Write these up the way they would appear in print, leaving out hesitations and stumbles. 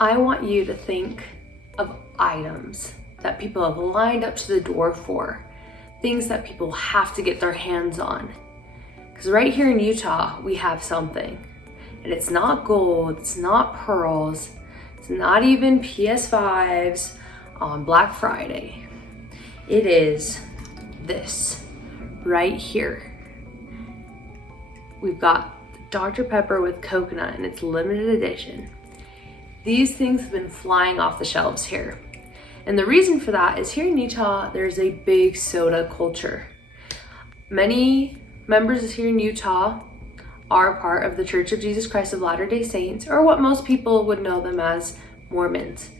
I want you to think of items that people have lined up to the door for, things that people have to get their hands on. Because right here in Utah, we have something, and it's not gold, it's not pearls, it's not even PS5s on Black Friday. It is this right here. We've got Dr. Pepper with coconut, and it's limited edition. These things have been flying off the shelves here. And the reason for that is here in Utah, there's a big soda culture. Many members here in Utah are part of the Church of Jesus Christ of Latter-day Saints, or what most people would know them as, Mormons.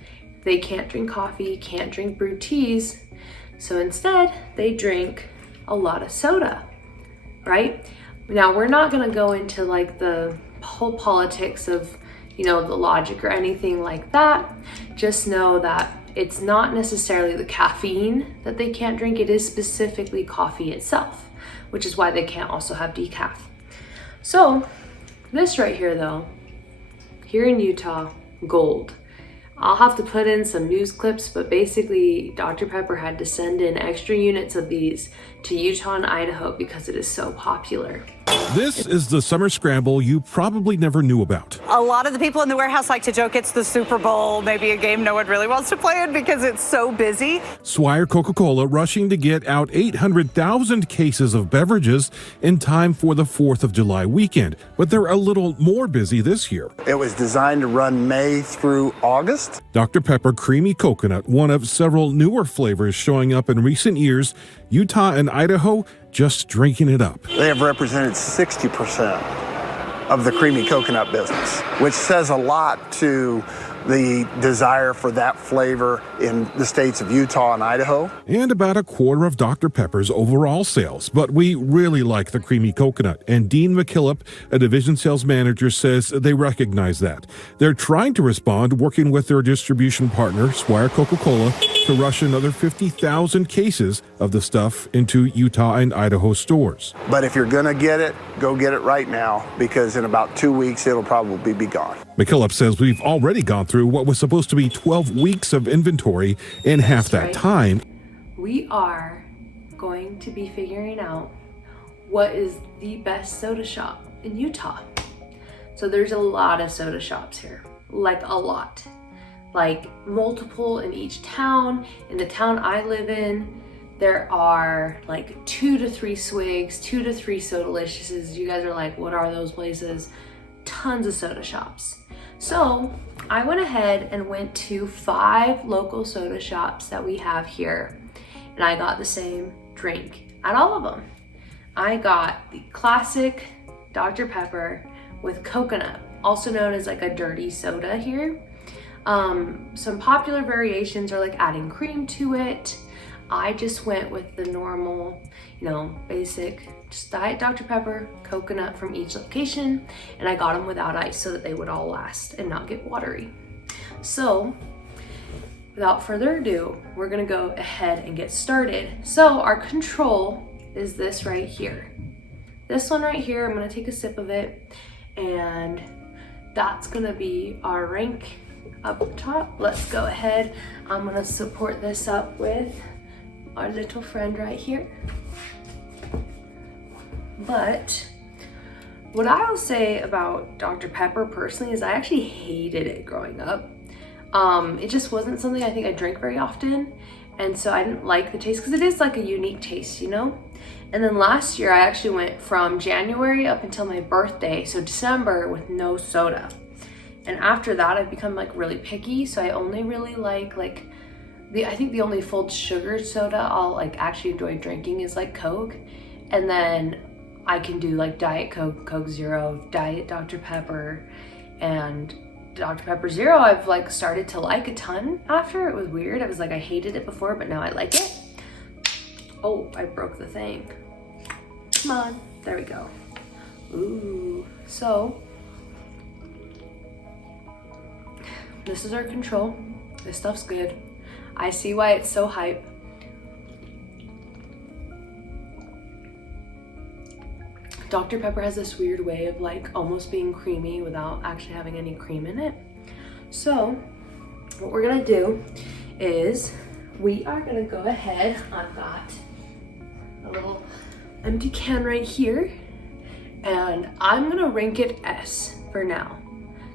They can't drink coffee, can't drink brewed teas, so instead they drink a lot of soda, right? Now, we're not gonna go into like the whole politics of, the logic or anything like that. Just know that it's not necessarily the caffeine that they can't drink, it is specifically coffee itself, which is why they can't also have decaf. So this right here though, here in Utah, gold. I'll have to put in some news clips, but basically Dr. Pepper had to send in extra units of these to Utah and Idaho because it is so popular. This is the summer scramble you probably never knew about. A lot of the people in the warehouse like to joke it's the Super Bowl, maybe a game no one really wants to play in because it's so busy. Swire Coca-Cola rushing to get out 800,000 cases of beverages in time for the 4th of July weekend, but they're a little more busy this year. It was designed to run May through August. Dr. Pepper Creamy Coconut, one of several newer flavors showing up in recent years, Utah and Idaho just drinking it up. They have represented 60% of the creamy coconut business, which says a lot to the desire for that flavor in the states of Utah and Idaho. And about a quarter of Dr. Pepper's overall sales, but we really like the creamy coconut. And Dean McKillop, a division sales manager, says they recognize that. They're trying to respond, working with their distribution partner, Swire Coca-Cola, to rush another 50,000 cases of the stuff into Utah and Idaho stores. But if you're gonna get it, go get it right now, because in about 2 weeks, it'll probably be gone. McKillop says we've already gone through what was supposed to be 12 weeks of inventory in half that time. We are going to be figuring out what is the best soda shop in Utah. So there's a lot of soda shops here, like a lot. Like multiple in each town. In the town I live in, there are like 2 to 3 Swigs, 2 to 3 Sodaliciouses. You guys are like, what are those places? Tons of soda shops. So I went ahead and went to 5 local soda shops that we have here, and I got the same drink at all of them. I got the classic Dr. Pepper with coconut, also known as like a dirty soda here. Some popular variations are like adding cream to it. I just went with the normal, basic, just diet Dr. Pepper, coconut from each location, and I got them without ice so that they would all last and not get watery. So, without further ado, we're gonna go ahead and get started. So, our control is this right here. This one right here, I'm gonna take a sip of it, and that's gonna be our rank up top. Let's go ahead. I'm gonna support this up with our little friend right here. But what I'll say about Dr. Pepper personally is I actually hated it growing up. It just wasn't something I think I drank very often, and so I didn't like the taste because it is like a unique taste, And then last year I actually went from January up until my birthday, so December, with no soda. And after that I've become like really picky, so I only really like I think the only full sugar soda I'll like actually enjoy drinking is like Coke, and then I can do like Diet Coke, Coke Zero, Diet Dr. Pepper, and Dr. Pepper Zero I've like started to like a ton after. It was weird. I was like, I hated it before, but now I like it. Oh, I broke the thing. Come on, there we go. Ooh, so this is our control. This stuff's good. I see why it's so hype. Dr. Pepper has this weird way of like almost being creamy without actually having any cream in it. So what we're gonna do is we are gonna go ahead. I've got a little empty can right here, and I'm gonna rank it S for now.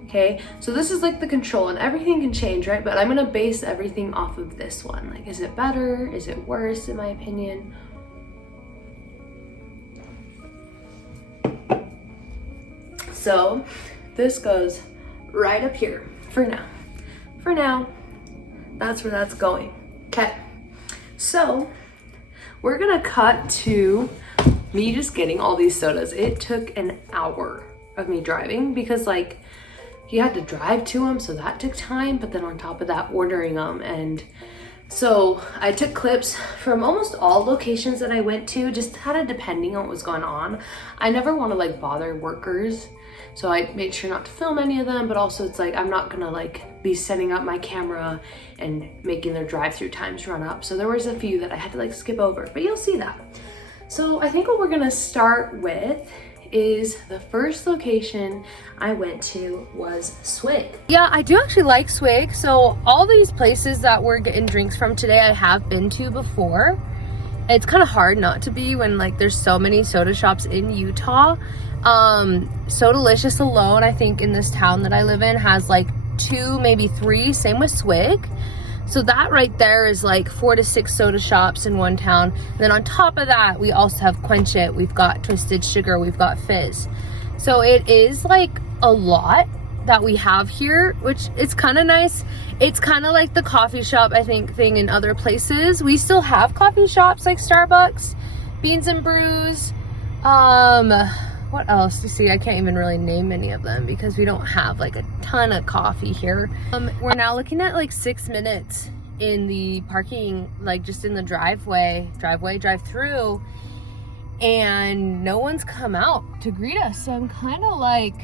Okay, so this is like the control, and everything can change, right? But I'm gonna base everything off of this one. Like, is it better? Is it worse, in my opinion? So this goes right up here for now. For now, that's where that's going. Okay, so we're gonna cut to me just getting all these sodas. It took an hour of me driving because like you had to drive to them, so that took time, but then on top of that, ordering them. And so I took clips from almost all locations that I went to, just kind of depending on what was going on. I never want to like bother workers, so I made sure not to film any of them, but also it's like I'm not gonna like be setting up my camera and making their drive-through times run up. So there was a few that I had to like skip over, but you'll see that. So I think what we're gonna start with is the first location I went to was Swig. Yeah, I do actually like Swig. So all these places that we're getting drinks from today, I have been to before. It's kind of hard not to be when like there's so many soda shops in Utah. Sodalicious alone, I think in this town that I live in, has like 2, maybe 3, same with Swig. So that right there is like 4 to 6 soda shops in one town. And then on top of that, we also have Quench It, we've got Twisted Sugar, we've got Fizz. So it is like a lot that we have here, which is kind of nice. It's kind of like the coffee shop, I think, thing in other places. We still have coffee shops like Starbucks, Beans and Brews. What else? You see, I can't even really name any of them because we don't have like a ton of coffee here. We're now looking at like 6 minutes in the parking, like just in the drive-through, and no one's come out to greet us. So I'm kind of like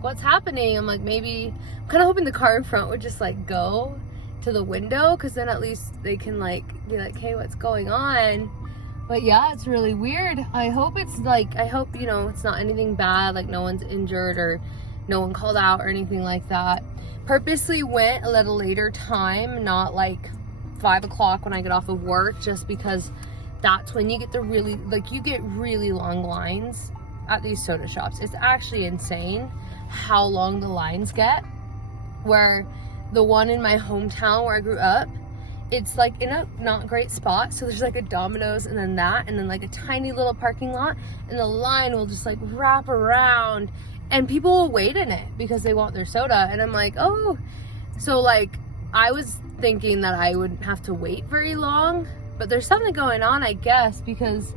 what's happening? I'm like, maybe I'm kind of hoping the car in front would just like go to the window, because then at least they can like be like, hey, what's going on? But yeah, it's really weird. I hope it's like, you know, it's not anything bad, like no one's injured or no one called out or anything like that. Purposely went a little later time, not like 5 o'clock when I get off of work, just because that's when you get the really, like you get really long lines at these soda shops. It's actually insane how long the lines get. Where the one in my hometown where I grew up, it's like in a not great spot, so there's like a Domino's and then that, and then like a tiny little parking lot, and the line will just like wrap around, and people will wait in it because they want their soda. And I'm like, oh, so like I was thinking that I wouldn't have to wait very long, but there's something going on, I guess, because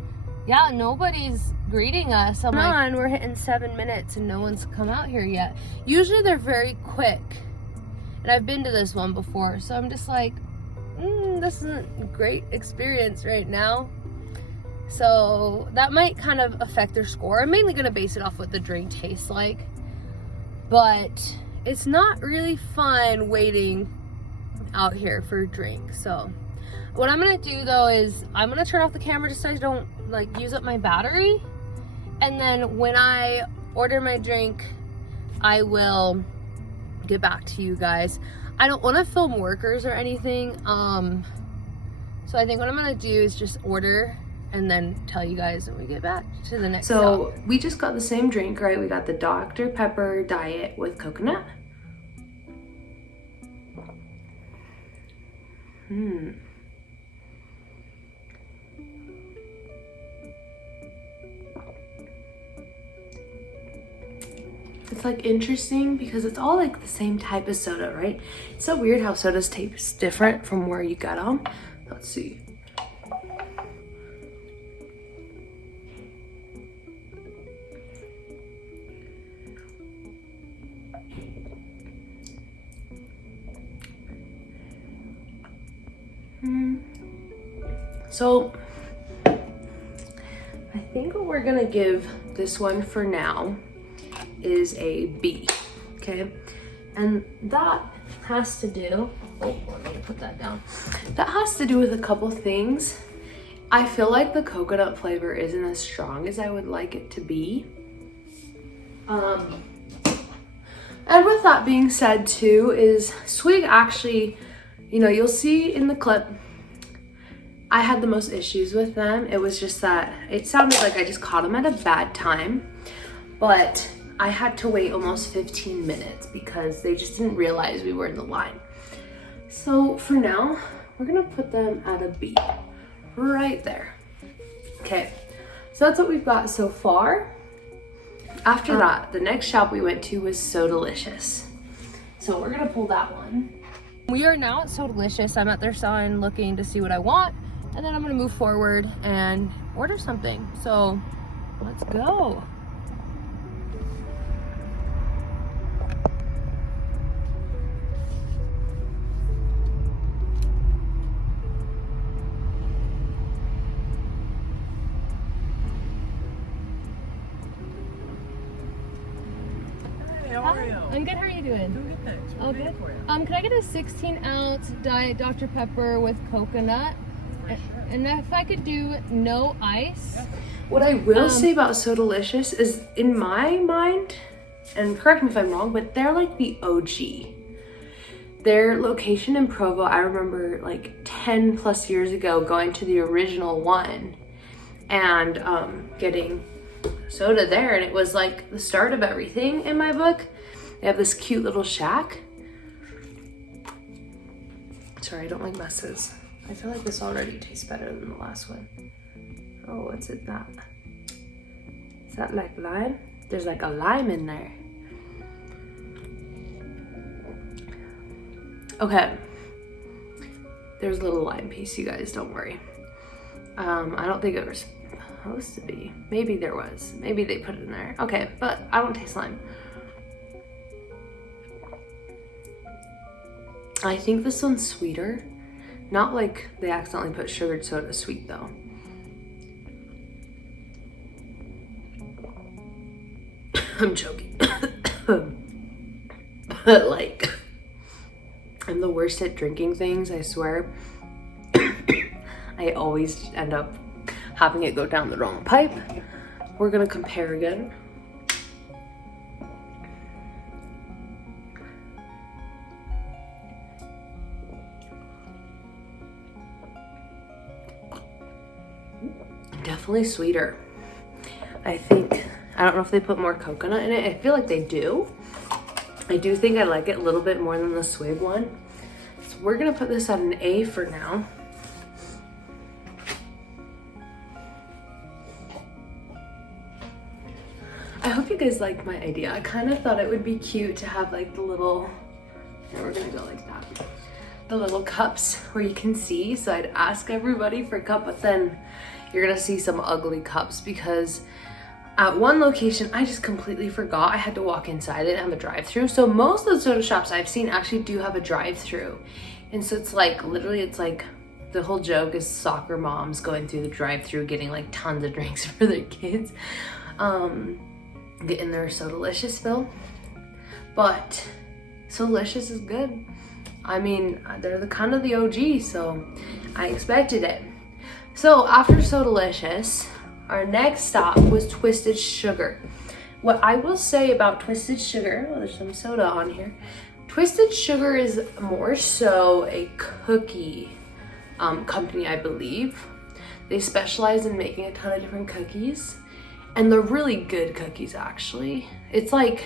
yeah, nobody's greeting us. I'm like, we're hitting 7 minutes and no one's come out here yet. Usually they're very quick, and I've been to this one before, so I'm just like, this isn't a great experience right now. So that might kind of affect their score. I'm mainly gonna base it off what the drink tastes like, but it's not really fun waiting out here for a drink. So what I'm gonna do though is I'm gonna turn off the camera just so I don't like use up my battery, and then when I order my drink I will get back to you guys. I don't want to film workers or anything, so I think what I'm gonna do is just order and then tell you guys when we get back to the next stop. We just got the same drink, right? We got the Dr. Pepper Diet with coconut. It's like interesting because it's all like the same type of soda, right? It's so weird how sodas taste different from where you get them. Let's see. So I think what we're gonna give this one for now is a B, okay? And that has to do, let me put that down. That has to do with a couple things. I feel like the coconut flavor isn't as strong as I would like it to be. And with that being said too, is Swig actually, you know, you'll see in the clip, I had the most issues with them. It was just that it sounded like I just caught them at a bad time, but I had to wait almost 15 minutes because they just didn't realize we were in the line. So for now, we're gonna put them at a B, right there. Okay, so that's what we've got so far. After that, the next shop we went to was So Delicious. So we're gonna pull that one. We are now at So Delicious. I'm at their sign looking to see what I want, and then I'm gonna move forward and order something. So let's go. How are you? I'm good, how are you doing? Doing good, thanks. What Okay. can I do for you? Can I get a 16-ounce Diet Dr. Pepper with coconut? For sure. And if I could do no ice. What I will say about So Delicious is, in my mind, and correct me if I'm wrong, but they're like the OG. Their location in Provo, I remember like 10 plus years ago going to the original one and getting soda there, and it was like the start of everything in my book. They have this cute little shack. Sorry, I don't like messes. I feel like this already tastes better than the last one. Oh, what's it that? Is that like lime? There's like a lime in there. Okay. There's a little lime piece, you guys, don't worry. I don't think it was supposed to be. Maybe there was. Maybe they put it in there. Okay, but I don't taste lime. I think this one's sweeter. Not like they accidentally put sugared soda sweet though. I'm joking. But like, I'm the worst at drinking things, I swear. I always end up having it go down the wrong pipe. We're gonna compare again. Definitely sweeter. I think, I don't know if they put more coconut in it. I feel like they do. I do think I like it a little bit more than the Swig one. So we're gonna put this at an A for now. I hope you guys like my idea. I kind of thought it would be cute to have like the little, and we're gonna go like that. The little cups where you can see. So I'd ask everybody for a cup, but then you're gonna see some ugly cups because at one location, I just completely forgot I had to walk inside it and have a drive-through. So most of the soda shops I've seen actually do have a drive-through. And so it's like, literally it's like, the whole joke is soccer moms going through the drive-through getting like tons of drinks for their kids. Getting their So Delicious fill. But So Delicious is good. I mean, they're the kind of the OG, so I expected it. So after So Delicious, our next stop was Twisted Sugar. What I will say about Twisted Sugar, oh, there's some soda on here. Twisted Sugar is more so a cookie company, I believe. They specialize in making a ton of different cookies, and they're really good cookies, actually. It's like,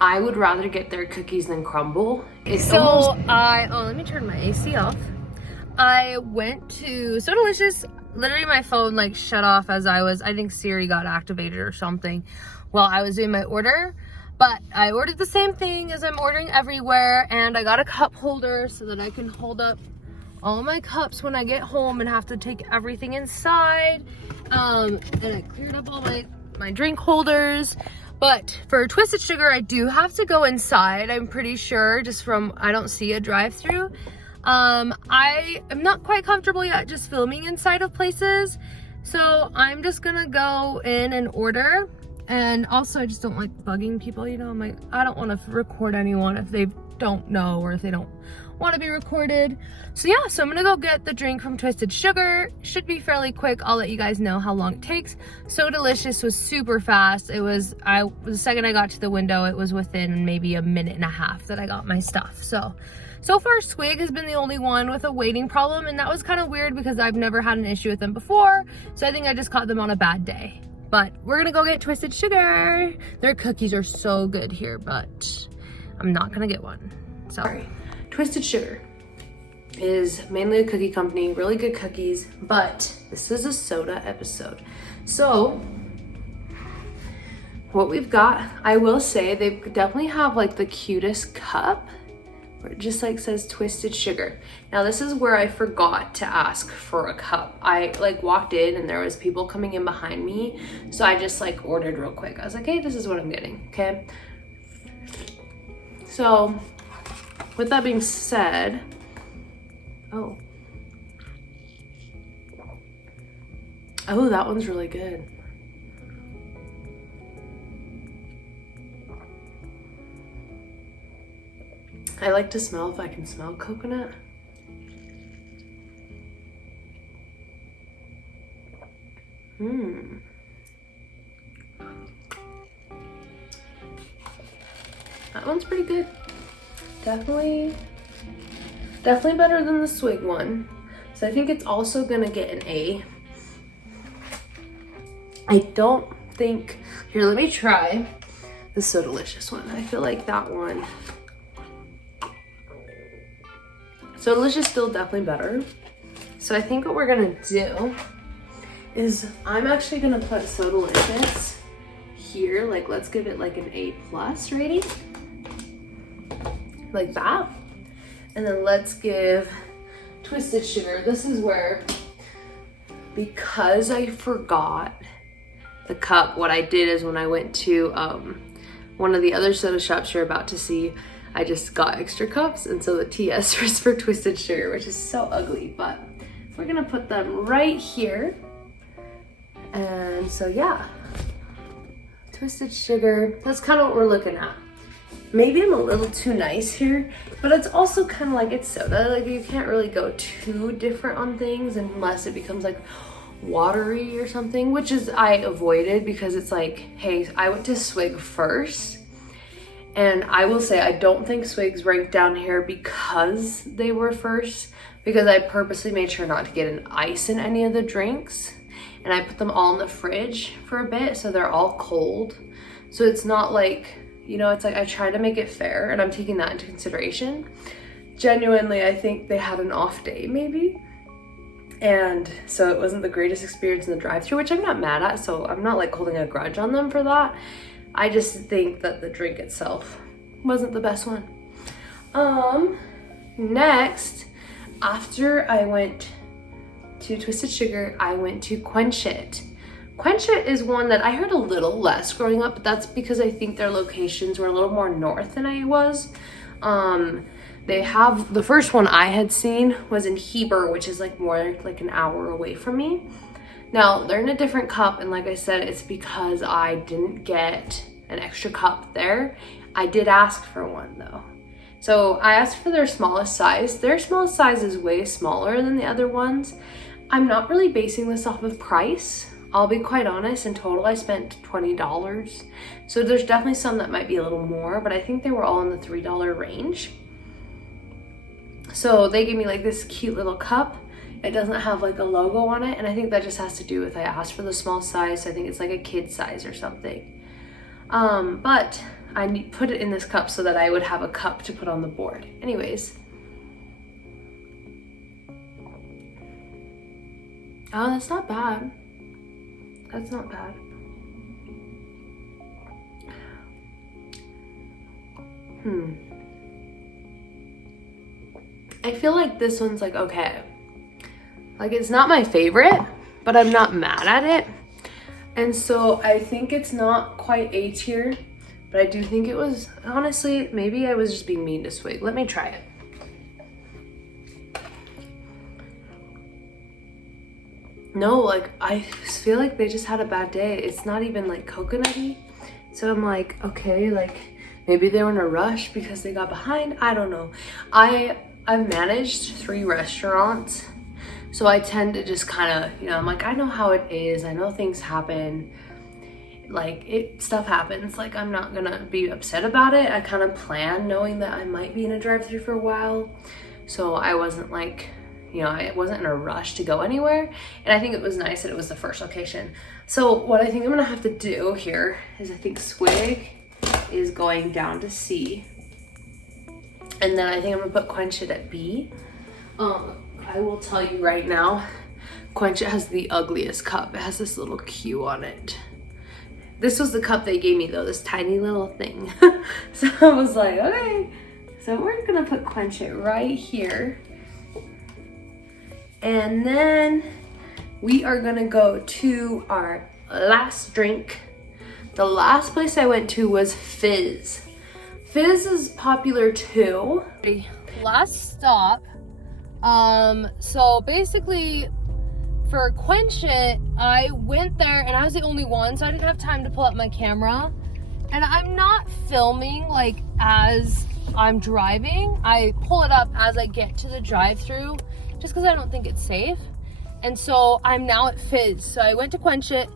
I would rather get their cookies than crumble. Let me turn my AC off. I went to So Delicious. Literally my phone like shut off as I think Siri got activated or something while I was doing my order. But I ordered the same thing as I'm ordering everywhere, and I got a cup holder so that I can hold up all my cups when I get home and have to take everything inside. And I cleared up all my drink holders. But for Twisted Sugar, I do have to go inside, I'm pretty sure, just from, I don't see a drive-through. I am not quite comfortable yet just filming inside of places, so I'm just gonna go in and order. And also, I just don't like bugging people, you know. I'm like, I don't want to record anyone if they've don't know or if they don't want to be recorded. So yeah, so I'm gonna go get the drink from Twisted Sugar. Should be fairly quick. I'll let you guys know how long it takes. So Delicious was super fast. It was, the second I got to the window, it was within maybe a minute and a half that I got my stuff. So far Swig has been the only one with a waiting problem, and that was kind of weird because I've never had an issue with them before. So I think I just caught them on a bad day. But we're gonna go get Twisted Sugar. Their cookies are so good here, but I'm not gonna get one. Sorry. Twisted Sugar is mainly a cookie company, really good cookies, but this is a soda episode. So what we've got, I will say they definitely have like the cutest cup where it just like says Twisted Sugar. Now this is where I forgot to ask for a cup. I like walked in and there was people coming in behind me. So I just like ordered real quick. I was like, hey, this is what I'm getting, okay? So with that being said, oh, that one's really good. I like to smell if I can smell coconut. That one's pretty good. Definitely better than the Swig one. So I think it's also gonna get an A. I don't think, here, let me try the So Delicious one. I feel like that one, So Delicious still definitely better. So I think what we're gonna do is I'm actually gonna put So Delicious here. Like, let's give it like an A+ rating. Like that. And then let's give Twisted Sugar. This is where, because I forgot the cup, what I did is when I went to one of the other soda shops you're about to see, I just got extra cups, and so the TS was for Twisted Sugar, which is so ugly, but we're gonna put them right here. And so yeah, Twisted Sugar, that's kind of what we're looking at. Maybe I'm a little too nice here, but it's also kind of like it's soda. Like, you can't really go too different on things unless it becomes like watery or something, which is I avoided because it's like, hey, I went to Swig first, and I will say I don't think Swig's ranked down here because they were first, because I purposely made sure not to get an ice in any of the drinks, and I put them all in the fridge for a bit so they're all cold. So it's not like, you know, it's like I try to make it fair, and I'm taking that into consideration. Genuinely, I think they had an off day maybe. And so it wasn't the greatest experience in the drive-thru, which I'm not mad at. So I'm not like holding a grudge on them for that. I just think that the drink itself wasn't the best one. Next, after I went to Twisted Sugar, I went to Quench It. Quench It is one that I heard a little less growing up, but that's because I think their locations were a little more north than I was. They have, the first one I had seen was in Heber, which is like more like an hour away from me. Now they're in a different cup, and like I said, it's because I didn't get an extra cup there. I did ask for one though. So I asked for their smallest size. Their smallest size is way smaller than the other ones. I'm not really basing this off of price. I'll be quite honest, in total I spent $20. So there's definitely some that might be a little more, but I think they were all in the $3 range. So they gave me like this cute little cup. It doesn't have like a logo on it, and I think that just has to do with I asked for the small size, so I think it's like a kid size or something. But I put it in this cup so that I would have a cup to put on the board. Anyways. Oh, that's not bad. That's not bad. I feel like this one's like okay. Like, it's not my favorite, but I'm not mad at it. And so I think it's not quite A tier, but I do think it was, honestly, maybe I was just being mean to Swig. Let me try it. No, like, I feel like they just had a bad day. It's not even like coconutty. So I'm like, okay, like Maybe they were in a rush because they got behind. I don't know. I've managed 3 restaurants, so I tend to just kind of, you know, I'm like, I know how it is. I know things happen. Like, stuff happens. Like, I'm not gonna be upset about it. I kind of plan knowing that I might be in a drive-thru for a while. So I wasn't like, you know, I wasn't in a rush to go anywhere. And I think it was nice that it was the first location. So what I think I'm gonna have to do here is I think Swig is going down to C. And then I think I'm gonna put Quench It at B. I will tell you right now, Quench It has the ugliest cup. It has this little Q on it. This was the cup they gave me though, this tiny little thing. So I was like, okay. So we're gonna put Quench It right here. And then we are gonna go to our last drink. The last place I went to was Fizz. Fizz is popular too. Last stop. So basically for Quench It, I went there and I was the only one, so I didn't have time to pull up my camera. And I'm not filming like as I'm driving. I pull it up as I get to the drive-thru just because I don't think it's safe. And so I'm now at Fizz. So I went to Quench It.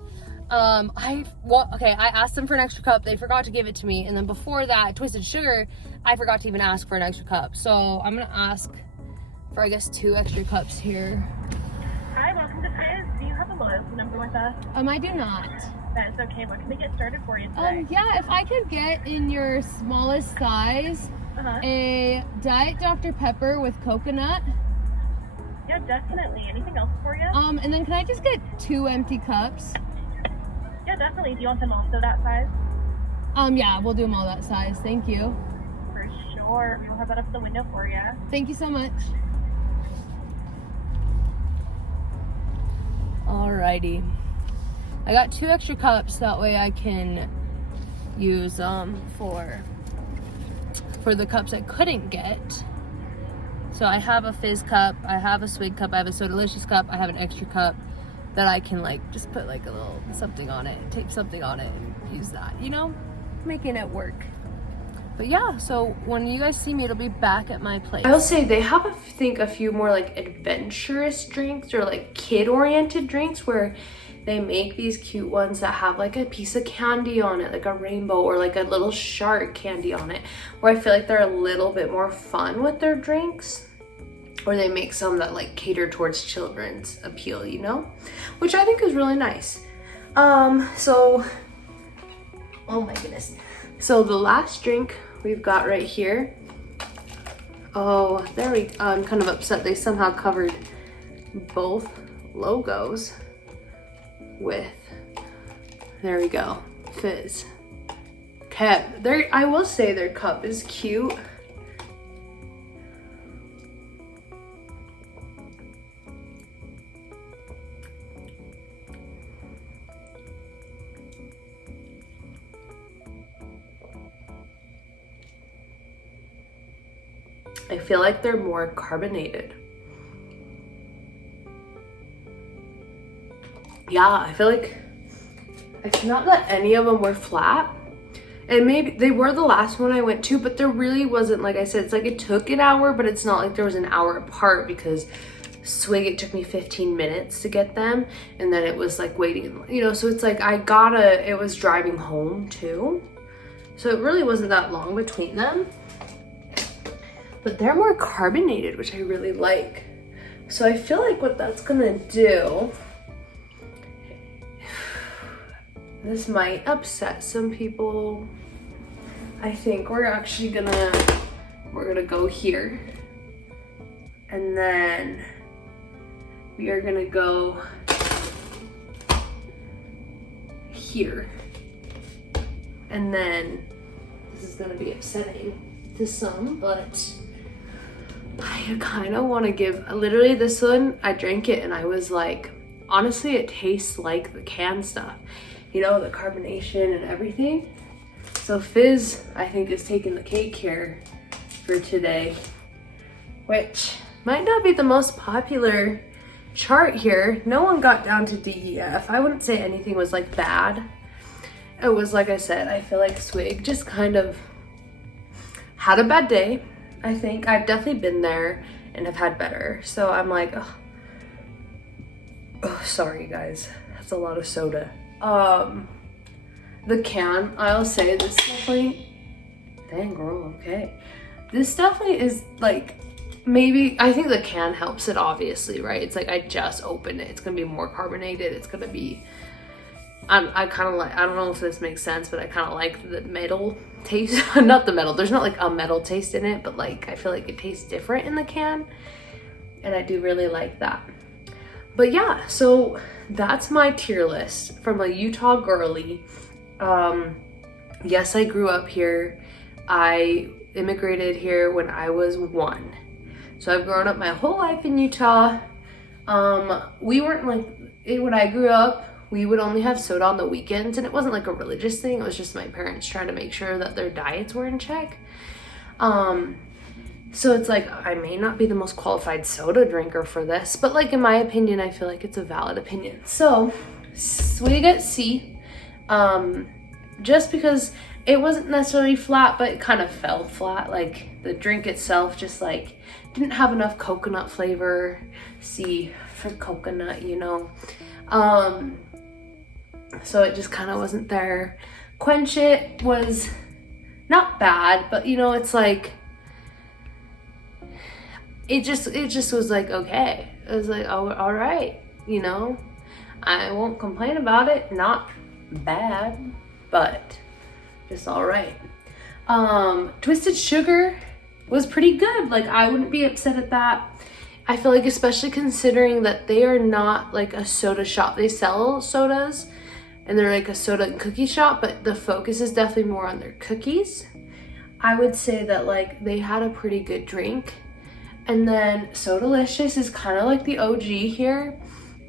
I asked them for an extra cup. They forgot to give it to me. And then before that, Twisted Sugar, I forgot to even ask for an extra cup. So I'm gonna ask for, I guess, 2 extra cups here. Hi, welcome to Fizz. Do you have a loyalty number with us? I do not. That's okay. What can we get started for you today? Yeah, if I could get in your smallest size, a Diet Dr. Pepper with coconut. Yeah, definitely. Anything else for you? And then can I just get 2 empty cups? Yeah, definitely. Do you want them also that size? Yeah, we'll do them all that size. Thank you. For sure. We'll have that up at the window for you. Thank you so much. Alrighty. I got 2 extra cups, that way I can use for the cups I couldn't get. So I have a Fizz cup, I have a Swig cup, I have a Sodalicious cup, I have an extra cup that I can like just put like a little something on it, tape something on it and use that, you know, making it work. But yeah, so when you guys see me, it'll be back at my place. I will say they have, I think, a few more like adventurous drinks or like kid-oriented drinks where they make these cute ones that have like a piece of candy on it, like a rainbow or like a little shark candy on it, where I feel like they're a little bit more fun with their drinks. Or they make some that like cater towards children's appeal, you know? Which I think is really nice. So, oh my goodness. So the last drink we've got right here. Oh, I'm kind of upset they somehow covered both logos with, there we go, Fizz. Okay, I will say their cup is cute. I feel like they're more carbonated. Yeah, I feel like it's not that any of them were flat. And maybe they were the last one I went to, but there really wasn't, like I said, it's like it took an hour, but it's not like there was an hour apart because Swig, it took me 15 minutes to get them. And then it was like waiting, you know, so it's like it was driving home too. So it really wasn't that long between them. But they're more carbonated, which I really like. So I feel like what that's gonna do, this might upset some people. I think we're gonna go here. And then we are gonna go here. And then this is gonna be upsetting to some, but I kind of want to give, literally this one, I drank it and I was like, honestly, it tastes like the canned stuff, you know, the carbonation and everything. So Fizz, I think, is taking the cake here for today, which might not be the most popular chart here. No one got down to DEF. I wouldn't say anything was like bad. It was, like I said, I feel like Swig just kind of had a bad day. I think I've definitely been there and have had better. So I'm like, oh, sorry guys, that's a lot of soda. The can, I'll say this definitely, dang girl, okay. This definitely is like, maybe, I think the can helps it obviously, right? It's like I just opened it. It's gonna be more carbonated. It's gonna be, I kind of like, I don't know if this makes sense, but I kind of like the metal taste. Not the metal, there's not like a metal taste in it, but like I feel like it tastes different in the can. And I do really like that. But yeah, so that's my tier list from a Utah girly. Yes, I grew up here. I immigrated here when I was 1. So I've grown up my whole life in Utah. We weren't like, when I grew up, we would only have soda on the weekends, and it wasn't like a religious thing. It was just my parents trying to make sure that their diets were in check. So it's like, I may not be the most qualified soda drinker for this, but like in my opinion, I feel like it's a valid opinion. So we get C, just because it wasn't necessarily flat, but it kind of fell flat. Like the drink itself just like didn't have enough coconut flavor. C for coconut, you know. So it just kind of wasn't there. Quench It was not bad, but you know, it's like, it just was like, okay. It was like, oh, all right, you know, I won't complain about it. Not bad, but just all right. Twisted Sugar was pretty good. Like I wouldn't be upset at that. I feel like, especially considering that they are not like a soda shop. They sell sodas and they're like a soda and cookie shop, but the focus is definitely more on their cookies. I would say that like they had a pretty good drink. And then Sodalicious is kind of like the OG here,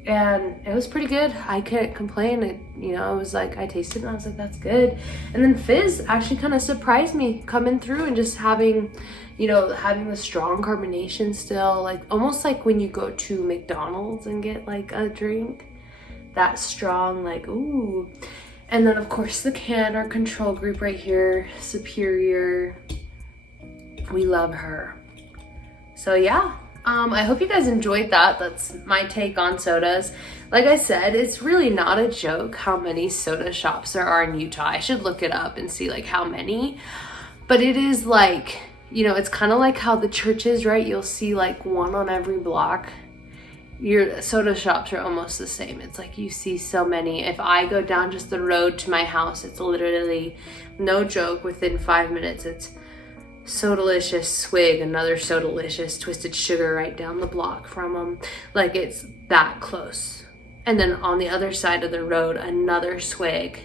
and it was pretty good. I can't complain. You know, I was like, I tasted it and I was like, that's good. And then Fizz actually kind of surprised me coming through and just having, you know, having the strong carbonation still, like almost like when you go to McDonald's and get like a drink, that strong, like, ooh. And then of course the can, our control group right here, Superior. We love her. So yeah, I hope you guys enjoyed that. That's my take on sodas. Like I said, it's really not a joke how many soda shops there are in Utah. I should look it up and see like how many. But it is like, you know, it's kind of like how the churches, right? You'll see like one on every block. Your soda shops are almost the same. It's like you see so many. If I go down just the road to my house, it's literally, no joke, within 5 minutes, it's Sodalicious, Swig, another Sodalicious, Twisted Sugar right down the block from them. Like it's that close. And then on the other side of the road, another Swig.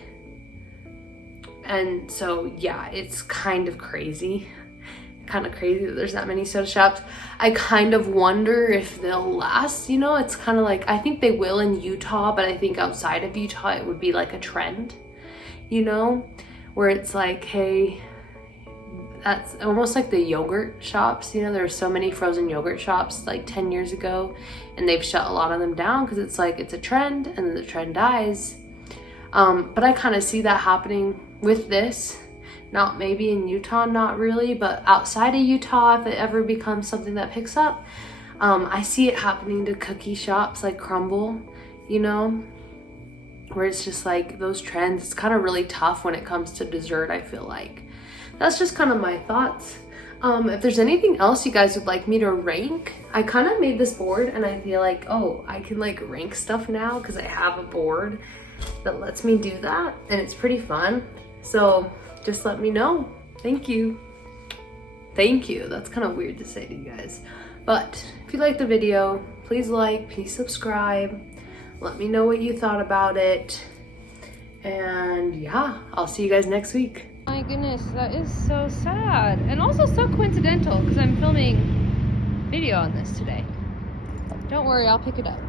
And so yeah, it's kind of crazy. Kind of crazy that there's that many soda shops. I kind of wonder if they'll last, you know. It's kind of like, I think they will in Utah, but I think outside of Utah it would be like a trend, you know, where it's like, hey, that's almost like the yogurt shops, you know. There were so many frozen yogurt shops like 10 years ago, and they've shut a lot of them down because it's like, it's a trend and then the trend dies. But I kind of see that happening with this. Not maybe in Utah, not really, but outside of Utah, if it ever becomes something that picks up, I see it happening to cookie shops like Crumble, you know, where it's just like those trends. It's kind of really tough when it comes to dessert, I feel like. That's just kind of my thoughts. If there's anything else you guys would like me to rank, I kind of made this board and I feel like, oh, I can like rank stuff now because I have a board that lets me do that, and it's pretty fun. So just let me know. Thank you. Thank you. That's kind of weird to say to you guys. But if you liked the video, please like, please subscribe. Let me know what you thought about it. And yeah, I'll see you guys next week. My goodness, that is so sad. And also so coincidental because I'm filming video on this today. Don't worry, I'll pick it up.